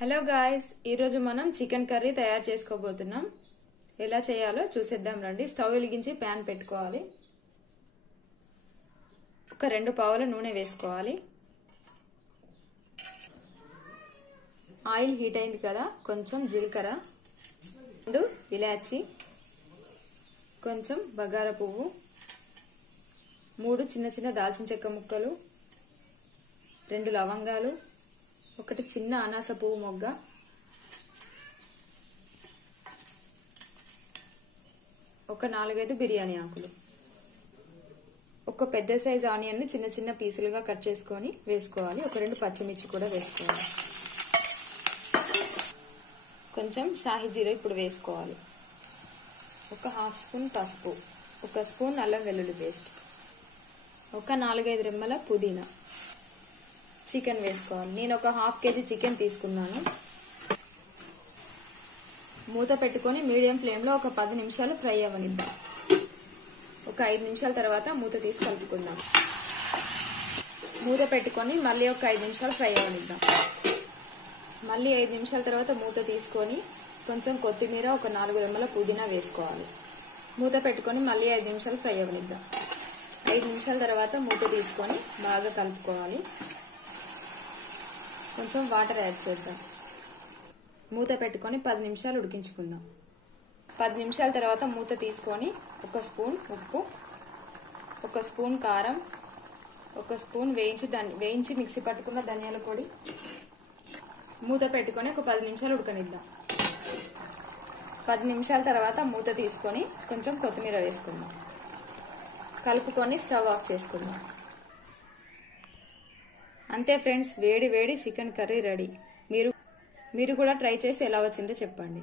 Hello guys, ఈరోజు మనం chicken curry తయారు చేసుకోబోతున్నాం. ఎలా చేయాలో చూసేద్దాం రండి. స్టవ్ వెలిగించి ప్యాన్ పెట్టుకోవాలి. ఒక 2 పావుల నూనె వేసుకోవాలి. ఆయిల్ హీట్ అయింది కదా, కొంచెం జీలకర్ర, 2 ఇలాచి, కొంచెం బగారా పువ్వు, 3 చిన్న చిన్న దాల్చిన చెక్క ముక్కలు, 2 లవంగాలు, 1 చిన్న అనాస పువ్వు మొగ్గ, ఒక 4-5 బిర్యానీ ఆకులు, ఒక పెద్ద సైజ్ ఆనియన్ ని చిన్న చిన్న పీసులుగా కట్ చేసుకొని వేసుకోవాలి. ఒక 2 పచ్చిమిర్చి కూడా వేసుకోవాలి. కొంచెం షాహీ జీరా ఇప్పుడు వేసుకోవాలి. ఒక 1/2 స్పూన్ పసుపు, 1 స్పూన్ అల్లం వెల్లుల్లి పేస్ట్, ఒక 4-5 రెమ్మల పుదీనా. చికెన్ వేసుకోవాలి. నేను ఒక 1/2 kg చికెన్ తీసుకున్నాను. మూత పెట్టుకొని మీడియం ఫ్లేమ్ లో ఒక 10 నిమిషాలు ఫ్రై అవ్వనిద్దాం. ఒక 5 నిమిషాల తర్వాత మూత తీసి కలుపుకుందాం. మూత పెట్టుకొని మళ్ళీ ఒక 5 నిమిషాలు ఫ్రై అవ్వనిద్దాం. మళ్ళీ 5 నిమిషాల తర్వాత మూత తీసుకొని కొంచెం కొత్తిమీర, ఒక 4 రెమ్మల పుదీనా వేసుకోవాలి. మూత పెట్టుకొని మళ్ళీ 5 నిమిషాలు ఫ్రై అవ్వనిద్దాం. 5 నిమిషాల తర్వాత మూత తీసుకొని బాగా కలుపుకోవాలి. కొంచెం వాటర్ యాడ్ చేద్దాం. మూత పెట్టుకొని 10 నిమిషాలు ఉడికించుకుందాం. 10 నిమిషాల తర్వాత మూత తీసుకొని 1 స్పూన్ ఉప్పు, 1 స్పూన్ కారం, 1 స్పూన్ వేయించి మిక్సీ పట్టుకున్న ధనియాల పొడి, మూత పెట్టుకొని ఒక 10 నిమిషాలు ఉడకనిద్దాం. 10 నిమిషాల తర్వాత మూత తీసుకొని కొంచెం కొత్తిమీర వేసుకుందాం. కలుపుకొని స్టవ్ ఆఫ్ చేసుకుందాం. అంతే ఫ్రెండ్స్, వేడి వేడి చికెన్ కర్రీ రెడీ. మీరు కూడా ట్రై చేసి ఎలా వచ్చిందో చెప్పండి.